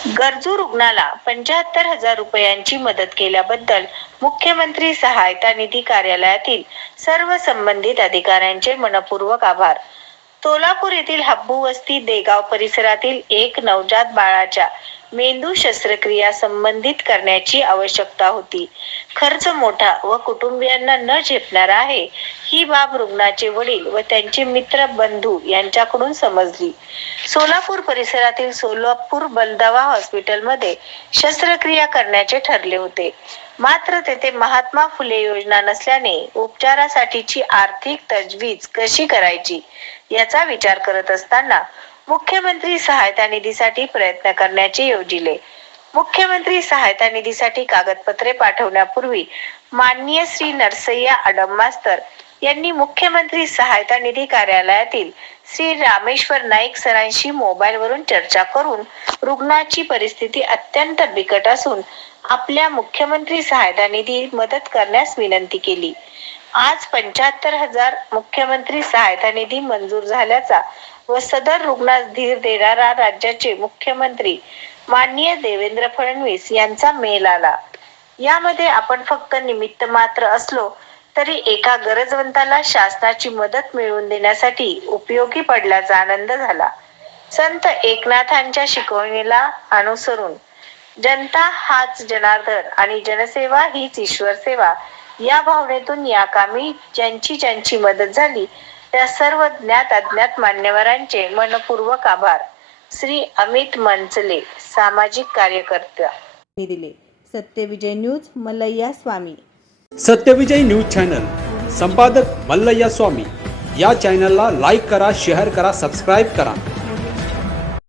गरजू रुग्णाला पंच्याहत्तर हजार रुपयांची मदत केल्याबद्दल मुख्यमंत्री सहायता निधी कार्यालयातील सर्व संबंधित अधिकाऱ्यांचे मनपूर्वक आभार. सोलापूर येथील हब्बू वस्ती देगाव परिसरातील एक नवजात बाळाच्या मेंदू शस्त्रक्रिया संबंधित करण्याची आवश्यकता होती. खर्च मोठा व कुटुंबियांना न झेपणारा आहे ही बाब रुग्णाचे वडील व त्यांचे मित्र बंधू यांच्याकडून समजली. सोलापूर परिसरातील सोलापूर बलदावा हॉस्पिटलमध्ये शस्त्रक्रिया करण्याचे ठरले होते. मात्र तेथे महात्मा फुले योजना नसल्याने उपचारासाठीची आर्थिक तजवीज कशी करायची याचा विचार करत असताना मुख्यमंत्री सहायता निधीसाठी प्रयत्न करण्याचे योजिले. मुख्यमंत्री सहायता निधीसाठी कागदपत्रे पाठवण्यापूर्वी माननीय श्री नरसय्या अडम मास्तर यांनी मुख्यमंत्री सहायता निधी कार्यालयातील श्री रामेश्वर नाईक सरांशी मोबाईलवरून चर्चा करून रुग्णाची परिस्थिती अत्यंत बिकट असून आपल्या मुख्यमंत्री सहायता निधी मदत करण्यास विनंती केली. आज पंच्याहत्तर हजार मुख्यमंत्री सहायता निधी मंजूर झाल्याचा व सदर रुग्णास धीर देणारा राज्याचे मुख्यमंत्री माननीय देवेंद्र फडणवीस यांचा मेल आला. यामध्ये आपण फक्त निमित्त मात्र असलो तरी एका गरजवंताला शासनाची मदत मिळवून देण्यासाठी उपयोगी पडल्याचा आनंद झाला. संत एकनाथांच्या शिकवणीला अनुसरून जनता हाच जनार्दन आणि जनसेवा हीच ईश्वर सेवा या भावनेतून या कामी ज्यांची ज्यांची मदत झाली त्या सर्व ज्ञात अज्ञात मान्यवरांचे मनपूर्वक आभार. श्री अमित मंचले सामाजिक कार्यकर्ता यांनी दिले. Satyavijay news Malaiya Swami. Satyavijay news channel. संपादक मल्लय्या स्वामी. या चॅनलला लाईक करा शेअर करा सबस्क्राईब करा.